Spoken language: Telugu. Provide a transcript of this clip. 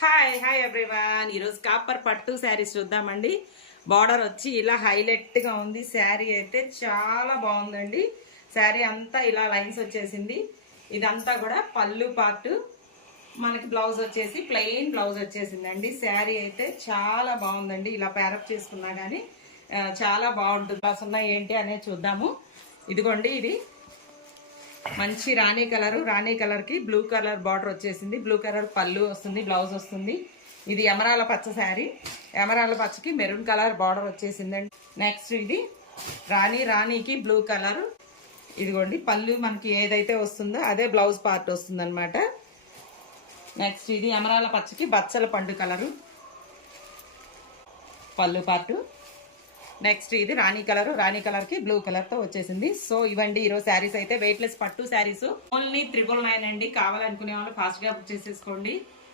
Hi everyone. ఈరోజు కాపర్ పట్టు శారీస్ చూద్దామండి. బార్డర్ వచ్చి ఇలా హైలైట్గా ఉంది. శారీ అయితే చాలా బాగుందండి. శారీ అంతా ఇలా లైన్స్ వచ్చేసింది. ఇదంతా కూడా పళ్ళు పార్ట్. మనకి బ్లౌజ్ వచ్చేసి ప్లెయిన్ బ్లౌజ్ వచ్చేసిందండి. శారీ అయితే చాలా బాగుందండి. ఇలా ప్యారప్ చేసుకున్నా కానీ చాలా బాగుంటుంది. అసలు ఏంటి అనేది చూద్దాము. ఇదిగోండి, ఇది మంచి రాణి కలర్కి బ్లూ కలర్ బార్డర్ వచ్చేసింది. బ్లూ కలర్ పళ్ళు వస్తుంది, బ్లౌజ్ వస్తుంది. ఇది ఎమరాల పచ్చ శారీ. ఎమరాల పచ్చకి మెరూన్ కలర్ బార్డర్ వచ్చేసిందండి. నెక్స్ట్ ఇది రాణికి బ్లూ కలర్. ఇదిగోండి, పళ్ళు మనకి ఏదైతే వస్తుందో అదే బ్లౌజ్ పార్ట్ వస్తుంది అనమాట. నెక్స్ట్ ఇది ఎమరాల పచ్చకి బచ్చల పండు కలరు పళ్ళు పార్టు. నెక్స్ట్ ఇది రాణి కలర్కి బ్లూ కలర్తో వచ్చేసింది. సో ఇవ్వండి ఈరోజు శారీస్ అయితే. వెయిట్లెస్ పట్టు శారీస్ ఓన్లీ 999 అండి. కావాలనుకునే వాళ్ళు ఫాస్ట్గా బుక్ చేసేసుకోండి.